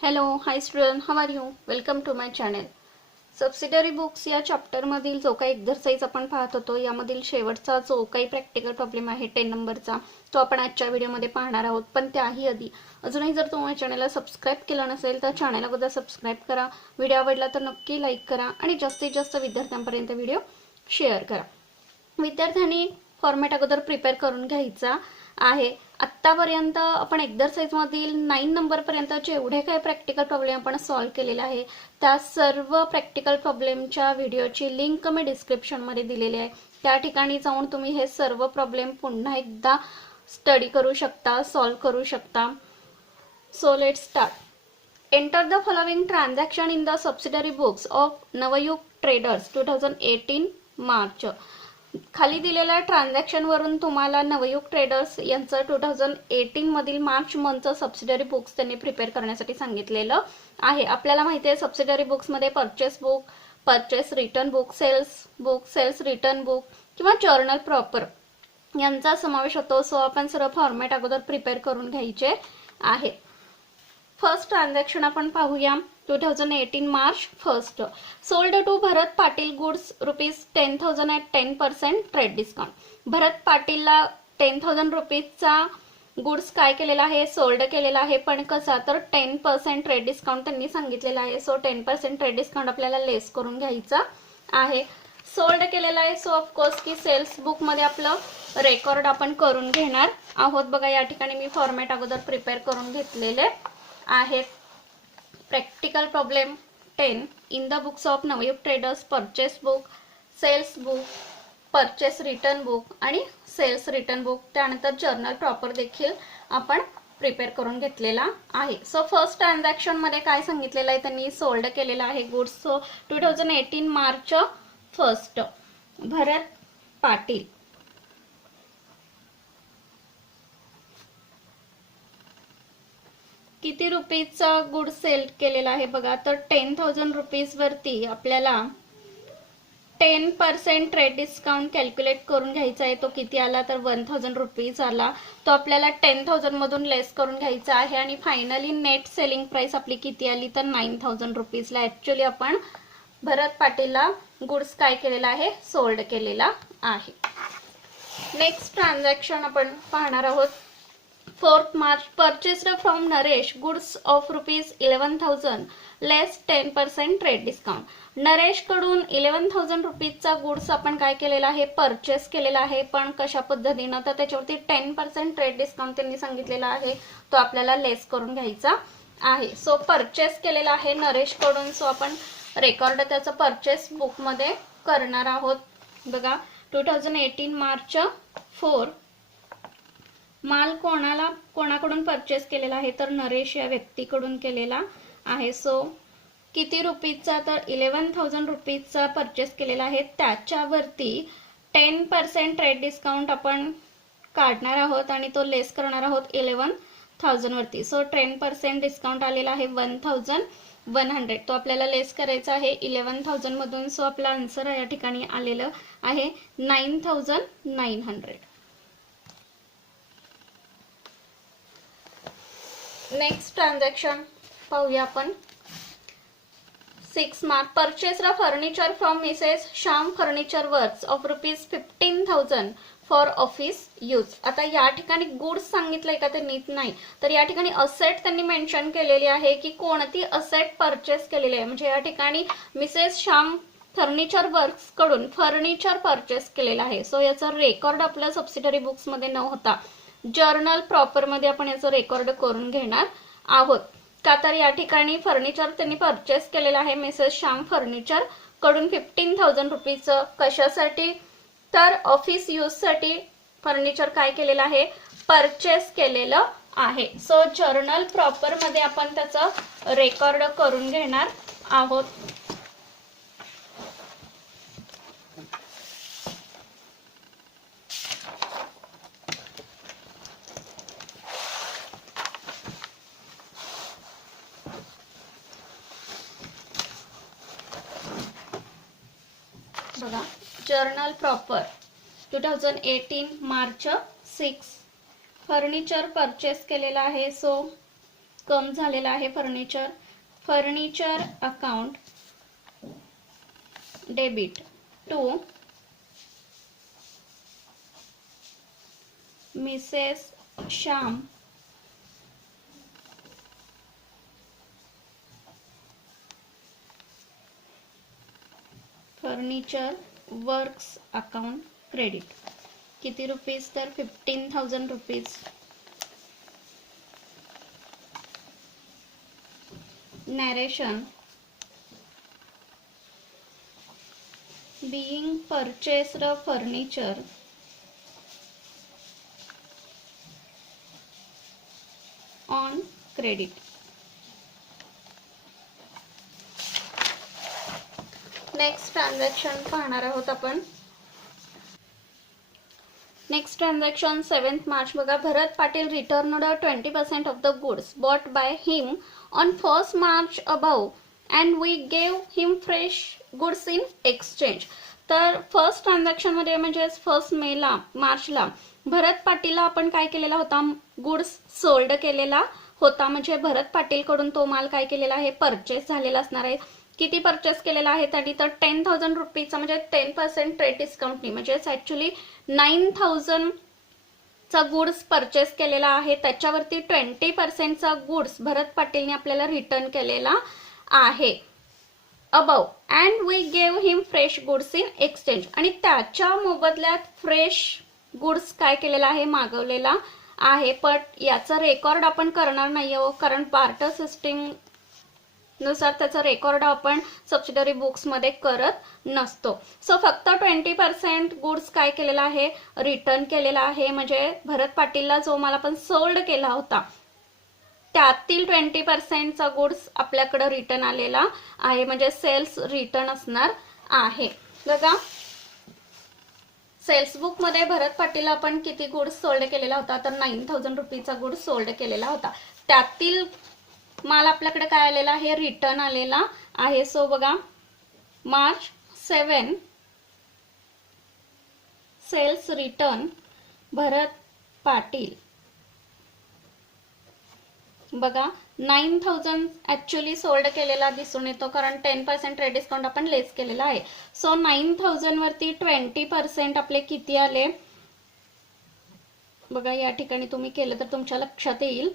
Hello hi student, how are you? Welcome to my channel. Subsidiary books या चॅप्टरमधील जो काही एक्झरसाइज आपण पाहत होतो, यामधील शेवटचा जो काही प्रॅक्टिकल प्रॉब्लेम आहे 10 नंबरचा, तो आपण आजच्या व्हिडिओमध्ये पाहणार आहोत. पण त्याही आधी अजूनही जर तुम्ही चॅनलला सबस्क्राईब केलं नसेल तर चॅनलला सुद्धा सबस्क्राईब करा. व्हिडिओ आवडला तर नक्की लाईक करा आणि जास्तीत जास्त विद्यार्थ्यांपर्यंत व्हिडिओ शेअर करा. विद्यार्थ्यांनी फॉर्मॅट अगोदर प्रिपेअर करून घ्यायचा आहे. आत्तापर्यंत आपण एक्झरसाइजमधील 9 नंबरपर्यंत जेवढे काही प्रॅक्टिकल प्रॉब्लेम आपण सॉल्व्ह केलेले आहे, त्या सर्व प्रॅक्टिकल प्रॉब्लेमच्या व्हिडिओची लिंक मी डिस्क्रिप्शनमध्ये दिलेली आहे. त्या ठिकाणी जाऊन तुम्ही हे सर्व प्रॉब्लेम पुन्हा एकदा स्टडी करू शकता, सॉल्व्ह करू शकता. So let's start. Enter the following transaction in the subsidiary books of Navyug traders 2018 March. खाली दिलेल्या ट्रान्झॅक्शन वरून तुम्हाला नवयुग ट्रेडर्स यांचं 2018 मधील मार्च मंथचं सबसिडरी बुक्स त्यांनी प्रिपेअर करण्यासाठी सांगितलेलं आहे. आपल्याला माहिती आहे सबसिडरी बुक्समध्ये purchase book, purchase return book, sales return book किंवा जर्नल प्रॉपर यांचा समावेश होतो. सो आपण सर्व फॉर्मॅट अगोदर प्रिपेअर करून घ्यायचे आहे. फर्स्ट ट्रान्झॅक्शन आपण पाहूया. 2018 March 1st. Sold to Bharat Patil goods ₹10,000 at 10% trade discount. Bharat पाटीलला 10,000 रुपीजचा गुड्स काय केलेला आहे, सोल्ड केलेला आहे. पण कसा, तर 10% ट्रेड डिस्काउंट त्यांनी सांगितलेला आहे. सो 10% ट्रेड डिस्काउंट आपल्याला लेस करून घ्यायचा आहे. सोल्ड केलेला आहे. सो ऑफकोर्स की सेल्स बुक मध्ये आपलं रेकॉर्ड आपण करून घेणार आहोत. बघा या ठिकाणी मी फॉर्मॅट अगोदर प्रिपेअर करून घेतलेले आहेत. Practical problem 10 in the books of Navyug traders, purchase book, sales book, purchase return book आणि सेल्स रिटर्न बुक. त्यानंतर जर्नल प्रॉपर देखील आपण प्रिपेअर करून घेतलेला आहे. सो फर्स्ट ट्रान्झॅक्शन मध्ये काय सांगितलेलं आहे, त्यांनी सोल्ड केलेला आहे गुड्स. So 2018 March 1st. भरत पाटील किती रुपीजचा गुड सेल केलेला आहे बघा, तर 10,000 रुपीज वरती आपल्याला 10% ट्रेड डिस्काउंट कॅल्क्युलेट करून घ्यायचा आहे. तो किती आला, तर 1,000 रुपीज आला. तो आपल्याला 10,000 मधून लेस करून घ्यायचा आहे. आणि फायनली नेट सेलिंग प्राइस आपली किती आली, तर 9,000 रुपीजला ऍक्च्युअली आपण भरत पाटीलला गुड्स काय केलेला आहे, सोल्ड केलेला आहे. नेक्स्ट ट्रान्झॅक्शन आपण पाहणार आहोत. 4th March. Purchased from Naresh goods of ₹11,000 less 10% trade discount. Naresh कडून 11,000 रुपीजचा गुड्स आपण काय केलेला आहे, परचेस केलेला आहे. पण कशा पद्धतीनं, तर त्याच्यावरती 10% ट्रेड डिस्काउंट त्यांनी सांगितलेला आहे, तो आपल्याला लेस करून घ्यायचा आहे. सो परचेस केलेला आहे नरेश कडून. सो आपण रेकॉर्ड त्याचं परचेस बुक मध्ये करणार आहोत. बघा 2018 मार्च 4. माल कोणाकडून परचेस केलेला आहे, तर नरेश या व्यक्तीकडून केलेला आहे. सो किती रुपीजचा, तर 11,000 रुपीजचा परचेस केलेला आहे. त्याच्यावरती 10% ट्रेड डिस्काउंट आपण काढणार आहोत आणि तो लेस करणार आहोत 11,000 वरती. सो 10% डिस्काउंट आलेला आहे 1,100. तो आपल्याला लेस करायचा आहे 11,000 मधून. सो आपला आन्सर या ठिकाणी आलेलं आहे 9,900. नेक्स्ट ट्रान्झॅक्शन पाहूया आपण. 6 March. Purchased furniture from Mrs. Shyam Furniture Works of ₹15,000 for office use. आता या ठिकाणी गुड्स सांगितलंय का, ते नीट नाही. तर या ठिकाणी असेट त्यांनी मेन्शन केलेली आहे की कोणती असेट परचेस केलेली आहे. म्हणजे या ठिकाणी मिसेस श्याम फर्निचर वर्क्स कडून फर्निचर परचेस केलेलं आहे. सो याचा रेकॉर्ड आपल्या सबसिडरी बुक्स मध्ये न होता जर्नल प्रॉपर मध्ये आपण याचं रेकॉर्ड करून घेणार आहोत. का, तर या ठिकाणी फर्निचर त्यांनी परचेस केलेलं आहे मिसेस श्याम फर्निचर कडून 15,000 रुपीजचं. कशासाठी, तर ऑफिस यूज साठी फर्निचर काय केलेलं आहे, परचेस केलेलं आहे. सो जर्नल प्रॉपर मध्ये आपण त्याचं रेकॉर्ड करून घेणार आहोत. बघा journal proper 2018 March 6. Furniture purchase केलेला आहे. सो कम झालेला आहे furniture account debit to Mrs Shyam furniture works account credit. किती रुपीज? तर 15,000 rupees. Narration being purchased furniture on credit. Next transaction पाहणार आहोत आपण. Next transaction 7 March. बघा, Bharat Patil returned 20% of the goods bought by him on 1 March above and we gave him fresh goods in exchange. तर first transaction मध्ये म्हणजे 1 मार्चला भरत पाटीलला आपण काय केलेला होता? गुड्स सोल्ड केलेला होता. म्हणजे भरत पाटील कडून तो माल काय केलेला आहे? परचेस झालेला असणार आहे. किती परचेस केलेला आहे त्यांनी? तर 10,000 रुपीजचा म्हणजे 10% ट्रेड डिस्काउंटनी म्हणजे ऍक्च्युली 9,000 चा गुड्स परचेस केलेला आहे. त्याच्यावरती 20%चा गुड्स भरत पाटीलने आपल्याला रिटर्न केलेला आहे. Above and we gave him fresh goods in exchange. आणि त्याच्या मोबदल्यात फ्रेश गुड्स काय केलेला आहे? मागवलेला आहे. पण याचा रेकॉर्ड आपण करणार नाही आहोत कारण बार्टर सिस्टीम नुसार त्याचा रेकॉर्ड आपण सबसिडरी बुक्स मध्ये करत नसतो. सो फक्त 20% गुड्स काय केलेला आहे? रिटर्न केलेला आहे. म्हणजे भरत पाटीलला जो माल आपण सोल्ड केला होता त्यातील 20%चा गुड्स आपल्याकडे रिटर्न आलेला आहे. म्हणजे सेल्स रिटर्न असणार आहे. बघा, सेल्स बुक मध्ये भरत पाटीलला आपण किती गुड्स सोल्ड केलेला होता? तर 9,000 रुपीचा गुड्स सोल्ड केलेला होता. त्यातील माल आपल्याकडे काय आलेला आहे? रिटर्न आलेला आहे. सो बघा, मार्च 7 सेल्स रिटर्न भरत पाटील. बघा, 9,000 ऍक्च्युली सोल्ड केलेला दिसून येतो कारण 10% ट्रेड डिस्काउंट आपण लेस केलेला आहे. सो 9,000 वरती 20% आपले किती आले? बघा, या ठिकाणी तुम्ही केलं तर तुमच्या लक्षात येईल.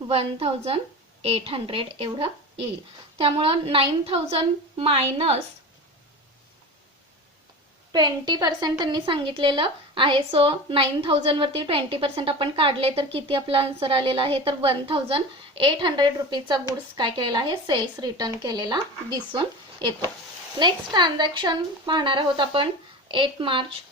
1,800 एवढं येईल. त्यामुळं 9,000 मायनस 20% त्यांनी सांगितलेलं आहे. सो 9,000 वरती 20% आपण काढले तर किती आपला आन्सर आलेला आहे? तर 1,800 रुपीचा गुड्स काय केलेला आहे? सेल्स रिटर्न केलेला दिसून येतो. नेक्स्ट ट्रान्झॅक्शन पाहणार आहोत आपण. 8 March.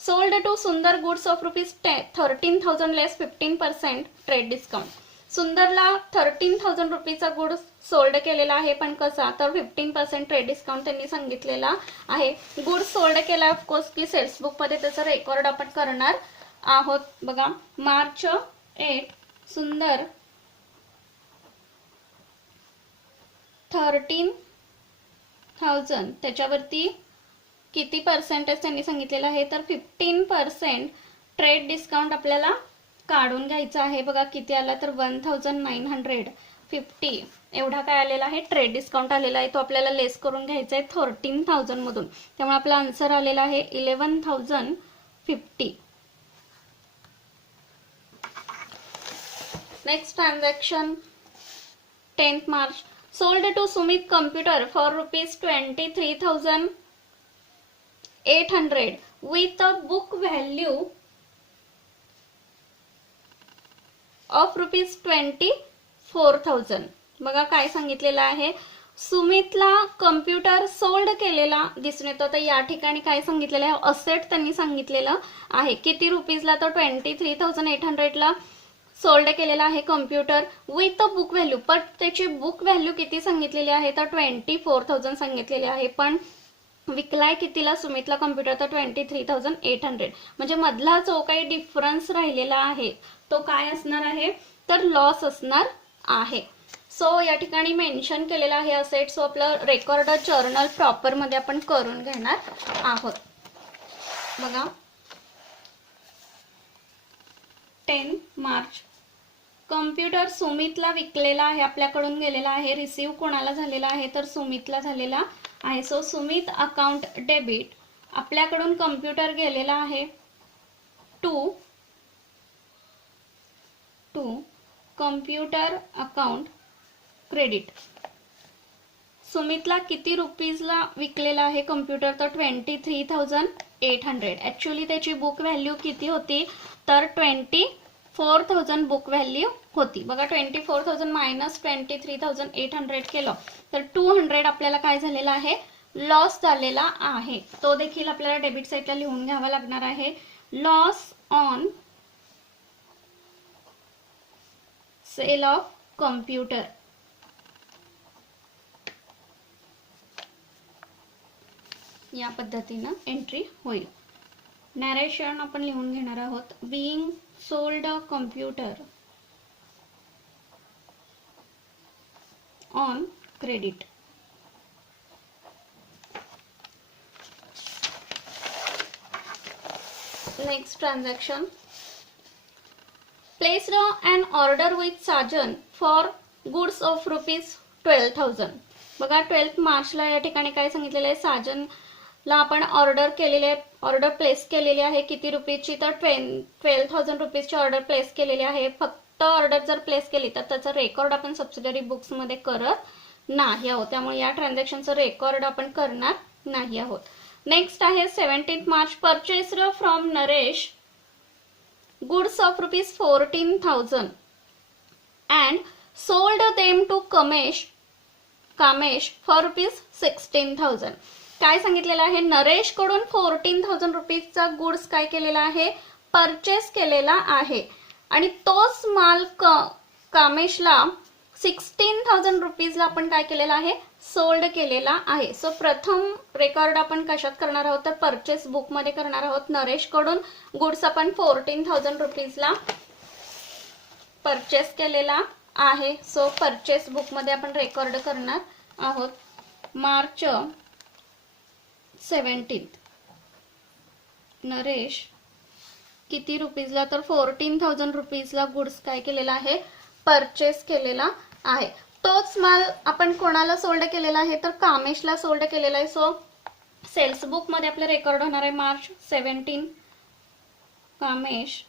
Sold to Sundar goods of rupees 13,000 less 15% trade discount. सुंदरला 13,000 रुपीचा गुड्स सोल्ड केलेला आहे. पण कसा? तर 15% ट्रेड डिस्काउंट त्यांनी सांगितलेला आहे. गुड्स सोल्ड केला ऑफकोर्स की सेल्स बुक मध्ये त्याचा रेकॉर्ड आपण करणार आहोत. बघा, मार्च 8 सुंदर 13,000 त्याच्यावरती किती पर्सेंटेज त्यांनी सांगितलेलं आहे? तर 15% ट्रेड डिस्काउंट आपल्याला काढून घ्यायचा आहे. बघा किती आला? तर 1,950 एवढा काय आलेला आहे? ट्रेड डिस्काउंट आलेला आहे. तो आपल्याला लेस करून घ्यायचा आहे 13,000 मधून. त्यामुळे आपला आन्सर आलेला आहे 11,050. Next transaction 10 March. Sold to Sumit computer for ₹23,800 with a book value of ₹24,000. बघा काय सांगितलेलं आहे? सुमितला कम्प्युटर सोल्ड केलेला दिसून येतो. तर या ठिकाणी काय सांगितलेलं आहे? असेट त्यांनी सांगितलेलं आहे. किती रुपीजला? तर 23,800 ला सोल्ड केलेला आहे computer with a book value. पण त्याची बुक व्हॅल्यू किती सांगितलेली आहे? तर 24,000 सांगितलेली आहे. पण विकलाय कितीला सुमितला कम्प्युटर? तर 23,800. म्हणजे मधला जो काही डिफरन्स राहिलेला आहे तो काय असणार आहे? तर लॉस असणार आहे. सो या ठिकाणी मेन्शन केलेला आहे असेट. सो आपलं रेकॉर्ड जर्नल प्रॉपर मध्ये आपण करून घेणार आहोत. बघा, 10 मार्च. कम्प्युटर सुमितला विकलेला आहे, आपल्याकडून गेलेला आहे. रिसीव कोणाला झालेला आहे तर सुमितला झालेला आहे. सो सुमित अकाउंट डेबिट, आपल्याकडून कम्प्युटर गेलेला आहे टू कम्प्युटर अकाउंट क्रेडिट. सुमितला किती रुपीजला विकलेला आहे कम्प्युटर तर 23,800. ॲक्च्युली त्याची बुक व्हॅल्यू किती होती तर 24,000 बुक व्हॅल्यू होती. बघा 24,000 मायनस 23,800 केलं तर 200 आपल्याला काय झालेला आहे लॉस झालेला आहे. तो देखील आपल्याला डेबिट साईडला लिहून घ्यावा लागणार आहे. Loss on sale of computer. या पद्धतीनं एंट्री होईल. नॅरेशन आपण लिहून घेणार आहोत. Being sold a computer on credit. Next transaction. Placed an order with Sajan for goods of ₹12,000. बघा 12 मार्चला या ठिकाणी काय सांगितलेलं आहे साजनला आपण ऑर्डर केलेली आहे, ऑर्डर प्लेस केलेली आहे. किती रुपीची तर 12,000 रुपीजची ऑर्डर प्लेस केलेली आहे. फक्त ऑर्डर जर प्लेस केली तर त्याचा रेकॉर्ड आपण सबसिडरी बुक्समध्ये करत नाही आहोत, त्यामुळे या ट्रान्झॅक्शनचं रेकॉर्ड आपण करणार नाही आहोत. नेक्स्ट आहे 17 March. Purchased from Naresh goods of ₹14,000 and sold them to Kamesh for ₹16,000. काय सांगितलेलं आहे नरेश कडून 14,000 रुपीजचा गुड्स काय केलेला आहे परचेस केलेला आहे आणि तोच माल कामेशला 16,000 रुपीजला आपण काय केलेला आहे सोल्ड केलेला आहे. सो प्रथम रेकॉर्ड आपण कशात करणार आहोत तर परचेस बुक मध्ये करणार आहोत. नरेश कडून गुड्स आपण 14,000 रुपीजला परचेस केलेला आहे. सो परचेस बुक मध्ये आपण रेकॉर्ड करणार आहोत. मार्च 17 नरेश किती रुपीजला तर 14,000 रुपीजला गुड्स काय केलेला आहे परचेस केलेला आहे. तोच माल आपण कोणाला सोल्ड केलेला आहे तर कामेशला सोल्ड केलेला आहे. सो सेल्स बुक मध्ये आपले रेकॉर्ड होणार आहे मार्च 17 कामेश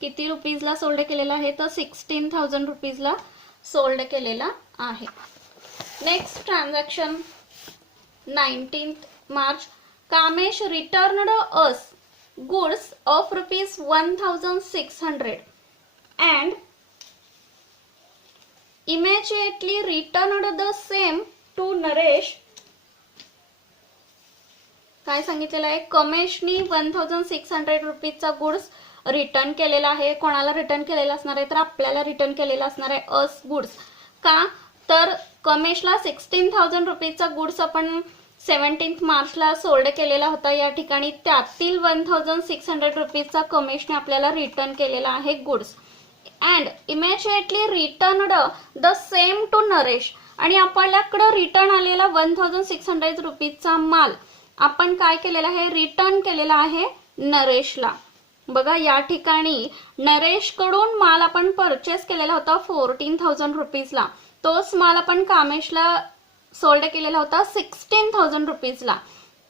किती रुपीजला सोल्ड केलेला आहे तर 16,000 रुपीजला सोल्ड केलेला आहे. Next transaction 19 March. Kamesh returned us goods of ₹1,600 and immediately returned the same to Naresh. काय सांगितलेलं आहे कमेशनी 1,600 रुपीजचा गुड्स रिटर्न केलेला आहे. कोणाला रिटर्न केलेला असणार आहे तर आपल्याला रिटर्न केलेला असणार आहे अस गुड्स. का तर कमेशला 16,000 रुपीजचा गुड्स आपण 17 मार्चला सोल्ड केलेला होता. या ठिकाणी त्यातील 1,600 रुपीजचा कमेशने आपल्याला रिटर्न केलेला आहे goods. And immediately returned the same to Naresh. आणि आपल्याकडे रिटर्न आलेला 1,600 रुपीजचा माल आपण काय केलेला आहे रिटर्न केलेला आहे नरेशला. बघा या ठिकाणी नरेश कडून माल आपण परचेस केलेला होता 14,000 रुपीजला. तोच माल आपण कामेशला सोल्ड केलेला होता 16,000 रुपीजला.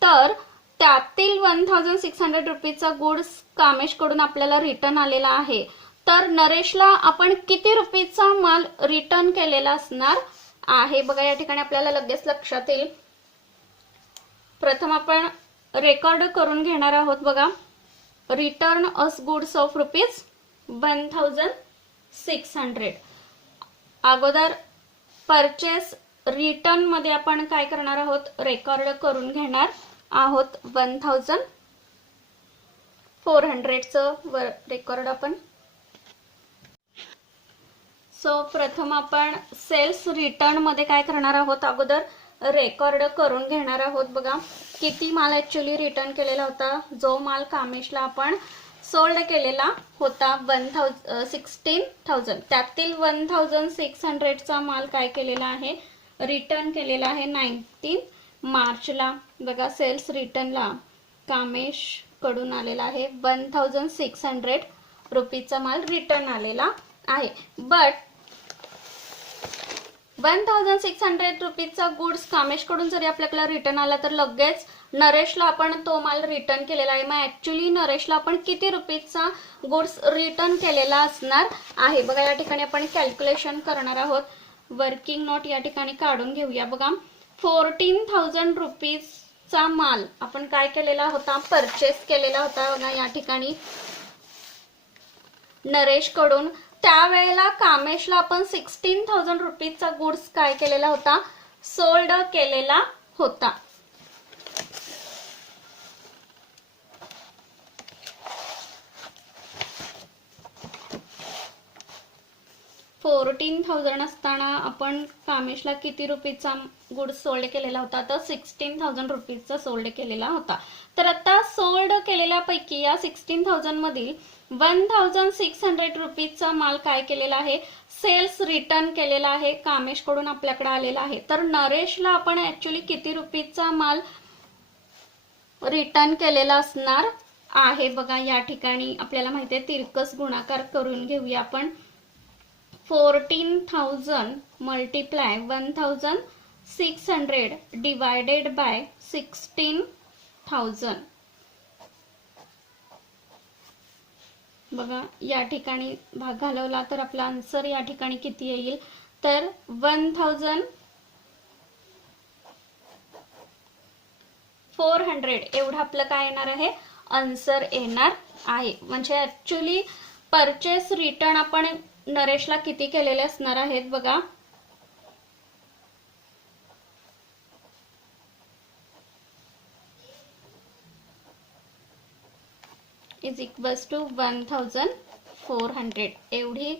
तर त्यातील 1,600 रुपीजचा गुड्स कामेश कडून आपल्याला रिटर्न आलेला आहे. तर नरेशला आपण किती रुपीजचा माल रिटर्न केलेला असणार आहे बघा या ठिकाणी आपल्याला लगेच लक्षात येईल. प्रथम आपण रेकॉर्ड करून घेणार आहोत. बघा रिटर्न अस गुड्स ऑफ ₹1,600. अगोदर परचेस रिटर्न मध्ये आपण काय करणार आहोत रेकॉर्ड करून घेणार आहोत 1,400 चं रेकॉर्ड आपण. सो प्रथम आपण सेल्स रिटर्न मध्ये काय करणार आहोत अगोदर रेकॉर्ड करून घेणार आहोत. बघा किती माल ऍक्च्युअली रिटर्न केलेला होता. जो माल कामेशला आपण सोल्ड केलेला होता 16,000 त्यातील 1,600 चा माल काय केलेला आहे रिटर्न केलेला आहे 19 मार्चला. बघा सेल्स रिटर्नला कामेश कडून आलेला आहे 1,600 रुपीजचा माल रिटर्न आलेला आहे. बट 1600 रुपीजचा गुड्स कामेशकडून जरी आपल्याला रिटर्न आला तर लगेच नरेशला आपण तो माल रिटर्न केलेला आहे. मग ऍक्च्युली नरेशला आपण किती रुपीजचा गुड्स रिटर्न केलेला असणार आहे बघा. या ठिकाणी आपण कॅल्क्युलेशन करणार आहोत. वर्किंग नोट या ठिकाणी काढून घेऊया बघा. 14,000 रुपीजचा माल आपण काय केलेला होता, परचेस केलेला होता बघा या ठिकाणी नरेशकडून. त्यावेळेला कामेशला आपण 16,000 रुपीजचा गुड्स काय केलेला होता, सोल्ड केलेला होता. $14,000 असताना आपण कामेशला किती रुपीजचा गुड्स सोल्ड केलेला होता, तर 16,000 रुपीजचा सोल्ड केलेला होता. तर आता सोल्ड केलेल्यापैकी या 16,000 मधील 1,600 रुपीजचा माल काय केलेला आहे, सेल्स रिटर्न केलेला आहे, कामेशकडून आपल्याकडे आलेला आहे. तर नरेशला आपण ऍक्च्युली किती रुपीजचा माल रिटर्न केलेला असणार आहे बघा. या ठिकाणी आपल्याला माहिती आहे तिरकस गुणाकार करून घेऊया आपण. 14,000 मल्टिप्लाय 1,600 डिवायडेड बाय 16,000 बघा. या ठिकाणी भाग घालवला तर आपला आन्सर या ठिकाणी किती येईल, तर 1,400 एवढं आपलं काय येणार आहे, आन्सर येणार आहे. म्हणजे ऍक्च्युली परचेस रिटर्न आपण नरेशला किती केलेले असणार आहेत बघा. इज इक्वल्स टू 1,400 एवढी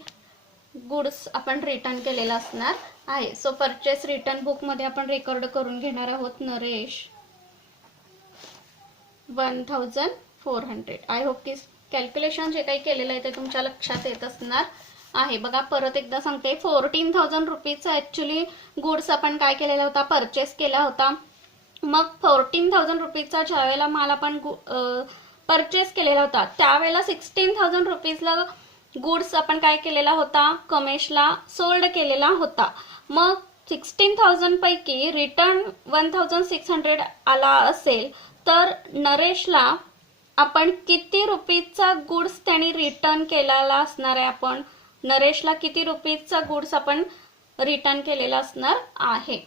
गुड्स आपण रिटर्न केलेला असणार आहे. सो परचेस रिटर्न बुक मध्ये आपण रेकॉर्ड करून घेणार आहोत नरेश 1,400. आय होप की कॅल्क्युलेशन जे काही केलेलं आहे ते तुमच्या लक्षात येत असणार आहे बघा. परत एकदा सांगते, 14,000 रुपीजचा ऍक्च्युली गुड्स आपण काय केलेला होता, परचेस केला होता. मग 14,000 रुपीजचा ज्या वेळेला माल आपण परचेस केलेला होता त्यावेळेला 16,000 रुपीजला गुड्स आपण काय केलेला होता, कमेशला सोल्ड केलेला होता. मग 16,000 पैकी रिटर्न 1,600 आला असेल तर नरेशला आपण किती रुपीजचा गुड्स त्यांनी रिटर्न केलेला असणार आहे, आपण नरेशला किती रुपीजचा गुड्स आपण रिटर्न केलेला असणार आहे.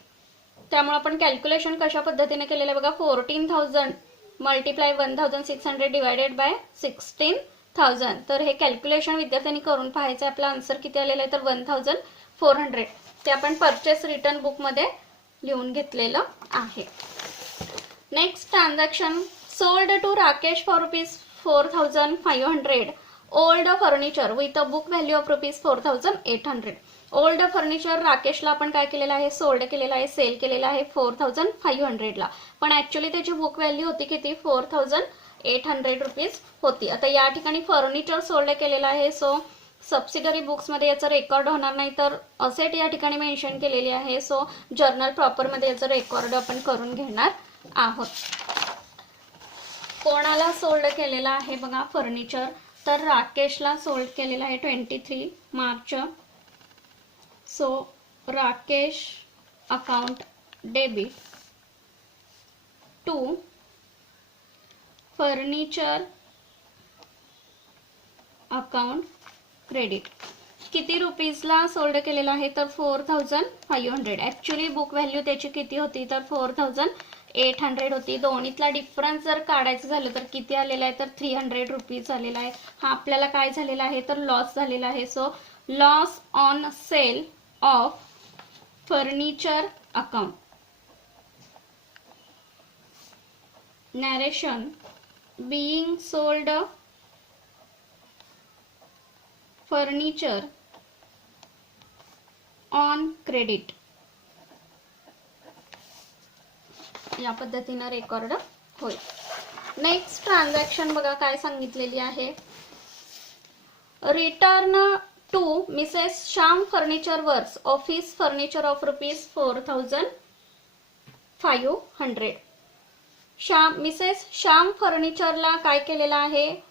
त्यामुळे आपण कॅल्क्युलेशन कशा पद्धतीने केलेलं आहे बघा. 14,000 मल्टिप्लाय 1,600 डिवायडेड बाय 16,000. तर हे कॅल्क्युलेशन विद्यार्थ्यांनी करून पाहायचं. आपला आन्सर किती आलेला आहे, तर 1,400. ते आपण परचेस रिटर्न बुक मध्ये लिहून घेतलेलं आहे. Next transaction, sold to Rakesh for ₹4,500 old furniture with a book value of ₹4,800. Old furniture राकेशला आपण काय केलेलं आहे, सोल्ड केलेलं आहे, सेल केलेलं आहे 4,500 ला. पण ऍक्च्युली त्याची बुक व्हॅल्यू होती किती, 4,800 रुपीज होती. आता या ठिकाणी फर्निचर सोल्ड केलेलं आहे. सो सबसिडरी बुक्स मध्ये याचा रेकॉर्ड होणार नाही, तर असेट या ठिकाणी मेन्शन केलेली आहे. सो जर्नल प्रॉपर मध्ये याचा रेकॉर्ड आपण करून घेणार आहोत. कोणाला सोल्ड केलेला आहे बघा फर्निचर, तर राकेशला सोल्ड केलेला आहे 23 March. So Rakesh account debit to furniture account credit. किती रुपीजला सोल्ड केलेला आहे, तर 4,500. ऍक्च्युली बुक व्हॅल्यू त्याची किती होती, तर 4,800 होती. दोन्हीतला डिफरन्स जर काढायचं झालं तर किती आलेला आहे, तर 300 रुपीज आलेला आहे. हा आपल्याला काय झालेला आहे, तर लॉस झालेला आहे. So loss on sale of furniture account. Narration, being sold furniture on credit. या पद्धतीने रेकॉर्ड होईल. नेक्स्ट ट्रान्झॅक्शन बघा काय सांगितलेली आहे. Return to Mrs Shyam furniture works office furniture of ₹4,500. Mrs Shyam फर्निचरला काय केलेलं आहे,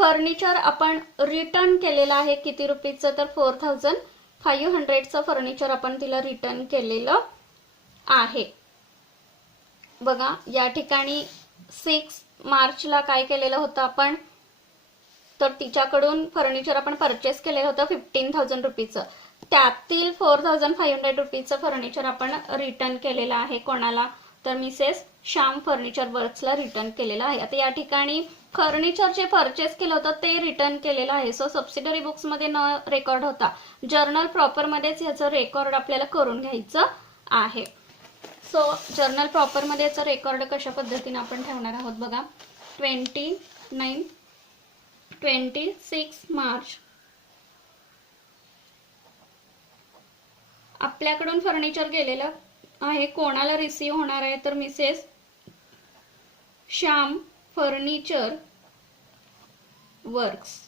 फर्निचर आपण रिटर्न केलेलं आहे किती रुपीचं, तर 4500चं फर्निचर आपण तिला रिटर्न केलेलं आहे. बघा या ठिकाणी 6 मार्चला काय केलेलं होतं आपण, तर तिच्याकडून फर्निचर आपण परचेस केलेलं होतं 15,000 रुपीचं. त्यातील 4500 रुपीचं फर्निचर आपण रिटर्न केलेलं आहे. कोणाला, तर मिसेस श्याम फर्निचर वर्क्सला रिटर्न केलेलं आहे. आता या ठिकाणी फर्निचर जे परचेस केलं होतं ते रिटर्न केलेलं आहे. सो सबसिडरी बुक्स मध्ये न रेकॉर्ड होता जर्नल प्रॉपर मध्येच याचं रेकॉर्ड आपल्याला करून घ्यायचं आहे. सो जर्नल प्रॉपर मध्ये याचं रेकॉर्ड कशा पद्धतीने आपण ठेवणार आहोत बघा. 26 मार्च आपल्याकडून फर्निचर गेलेलं आहे. कोणाला रिसीव होणार आहे, तर मिसेस श्याम फर्निचर वर्क्स.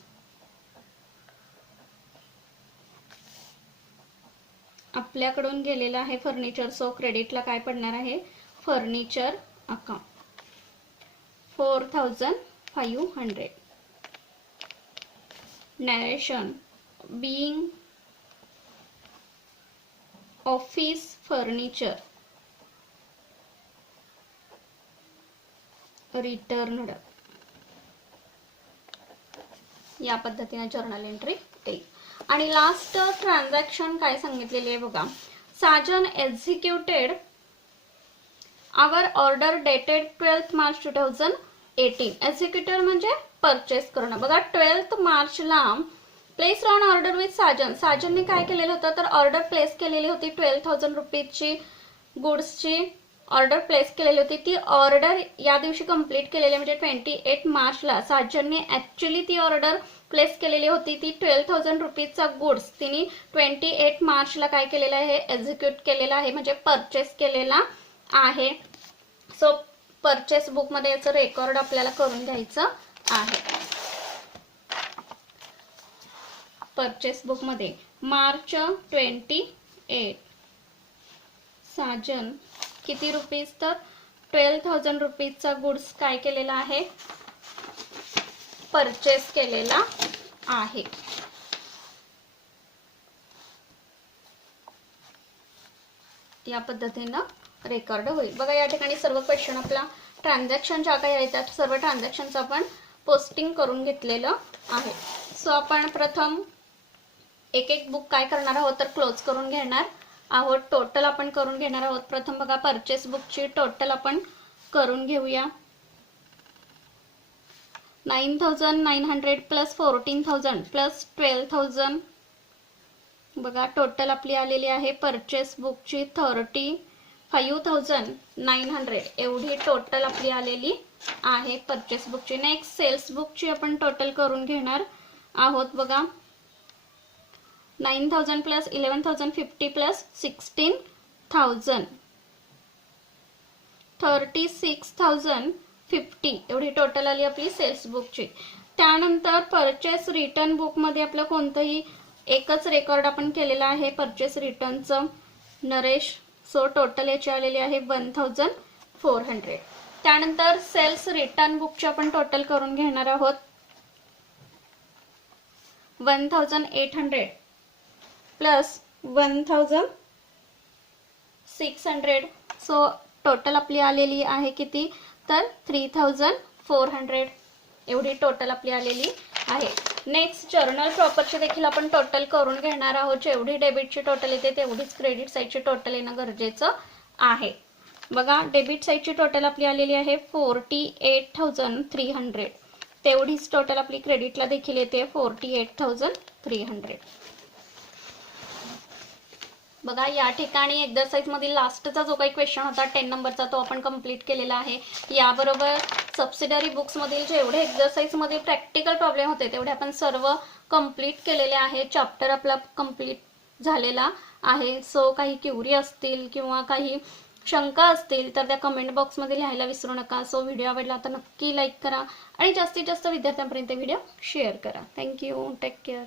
आपल्याकडून गेलेलं आहे फर्निचर. सो क्रेडिटला काय पडणार आहे, furniture account 4500. Narration being office furniture returned. या पद्धतीने जर्नल एंट्री येईल. आणि लास्ट ट्रान्झॅक्शन काय सांगितलेली आहे बघा. Sajan executed our order dated 12 March 2018. Executor म्हणजे परचेस करणं. बघा 12 मार्चला place on order with Sajan. साजनने काय केलेलं होतं, तर ऑर्डर प्लेस केलेली होती 12,000 रुपीजची गुड्सची ऑर्डर प्लेस केलेली होती. ती ऑर्डर या दिवशी कंप्लीट केलेली, म्हणजे 28 मार्चला साजनने ऍक्च्युली ती ऑर्डर प्लेस केलेली होती. ती 12,000 रुपीजचा गुड्स तिने 28 मार्चला काय केलेलं आहे, एक्झिक्यूट केलेला आहे, म्हणजे परचेस केलेला आहे. सो परचेस बुक मध्ये याचं रेकॉर्ड आपल्याला करून घ्यायचं आहे. परचेस बुक मध्ये मार्च 28 साजन किती रुपीज, तर 12,000 रुपीजचा गुड्स काय केलेला आहे, परचेस केलेला आहे. या पद्धतीनं रेकॉर्ड होईल. बघा या ठिकाणी सर्व क्वेश्चन आपला ट्रान्झॅक्शन ज्या काही आहेत त्या सर्व ट्रान्झॅक्शनचं आपण पोस्टिंग करून घेतलेलं आहे. सो आपण प्रथम एक एक बुक काय करणार आहोत, तर क्लोज करून घेणार आहोत. टोटल आपण करून घेणार आहोत. प्रथम बघा परचेस बुकची टोटल आपण करून घेऊया. 9,900 प्लस 14,000 प्लस 12,000. बघा टोटल आपली आलेली आहे परचेस बुकची 35,900 एवढी टोटल आपली आलेली आहे परचेस बुकची. नेक्स्ट सेल्स बुकची आपण टोटल करून घेणार आहोत. बघा 9,000 प्लस 11,050 प्लस 16,000 36,050 एवढी टोटल आली आपली सेल्स बुकची. त्यानंतर परचेस रिटर्न बुक मध्ये आपलं कोणतंही एकच रेकॉर्ड आपण केलेला आहे परचेस रिटर्नचं, नरेश. सो टोटल याची आलेली आहे 1,400. त्यानंतर सेल्स रिटर्न बुकची आपण टोटल करून घेणार आहोत 1,800 प्लस 1,600. सो टोटल आपली आलेली आहे किती, तर 3,400 एवढी टोटल आपली आलेली आहे. नेक्स्ट जर्नल प्रॉपरची देखील आपण टोटल करून घेणार आहोत. जेवढी डेबिटची टोटल येते तेवढीच क्रेडिट साईडची टोटल येणं गरजेचं आहे. बघा डेबिट साईडची टोटल आपली आलेली आहे 48,300. तेवढीच टोटल आपली क्रेडिटला देखील येते 48,300. बघा या ठिकाणी एक्सरसाइज मधील लास्टचा जो काही क्वेश्चन होता 10 नंबरचा तो आपण कंप्लीट केलेला आहे. याबरोबर सबसिडरी बुक्स मधील जेवढे एक्सरसाइज मध्ये प्रॅक्टिकल प्रॉब्लेम होते तेवढे आपण सर्व कंप्लीट केलेले आहे. चॅप्टर आपला कंप्लीट झालेला आहे. सो काही क्युरी असतील किंवा काही शंका असतील तर त्या कमेंट बॉक्स मध्ये लिहायला विसरू नका. सो व्हिडिओ आवडला तर नक्की लाईक करा आणि जास्तीत जास्त विद्यार्थ्यांपर्यंत व्हिडिओ शेअर करा. थँक्यू. Take care.